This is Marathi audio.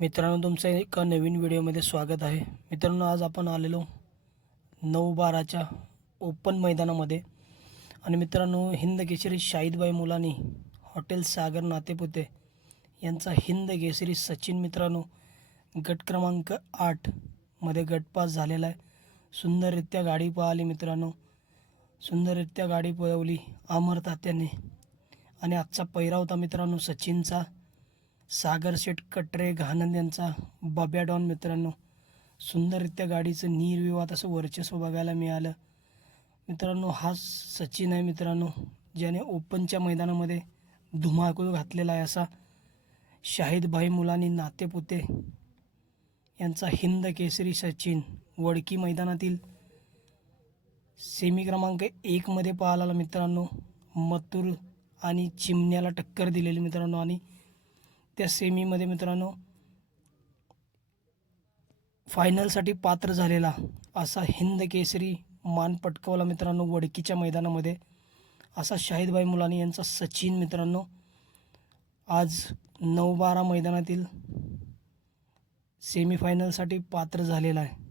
मित्रांनो, तुमचं एका नवीन व्हिडिओमध्ये स्वागत आहे. मित्रांनो, आज आपण आलेलो 9/12च्या ओपन मैदानामध्ये. आणि मित्रांनो, हिंद केसरी शाहिदभाई मुलानी हॉटेल सागर नातेपुते यांचा हिंद केसरी सचिन मित्रांनो गट क्रमांक 8 मध्ये गटपास झालेला आहे. सुंदररित्या गाडी पळाली मित्रांनो, सुंदररित्या गाडी पळवली अमर तात्याने. आणि आजचा पहिरा होता मित्रांनो सचिनचा सागर शेठ कटरे घाणंद यांचा बब्या डॉन मित्रांनो. सुंदररित्या गाडीचं निर्विवाद असं वर्चस्व बघायला मिळालं मित्रांनो. हा सचिन आहे मित्रांनो, ज्याने ओपनच्या मैदानामध्ये धुमाकूळ घातलेला आहे. असा शाहिदभाई मुलानी नातेपुते यांचा हिंद केसरी सचिन वडकी मैदानातील सेमी क्रमांक 1 मध्ये पाहायला मित्रांनो मथुर आणि चिमण्याला टक्कर दिलेली मित्रांनो. आणि त्या सेमीमध्ये मित्रांनो फायनलसाठी पात्र झालेला असा हिंद केसरी मान पटकावला मित्रांनो वडकीच्या मैदानामध्ये. असा शाहिदभाई मुलानी यांचा सचिन मित्रांनो आज 9/12 मैदानातील सेमीफायनलसाठी पात्र झालेला आहे.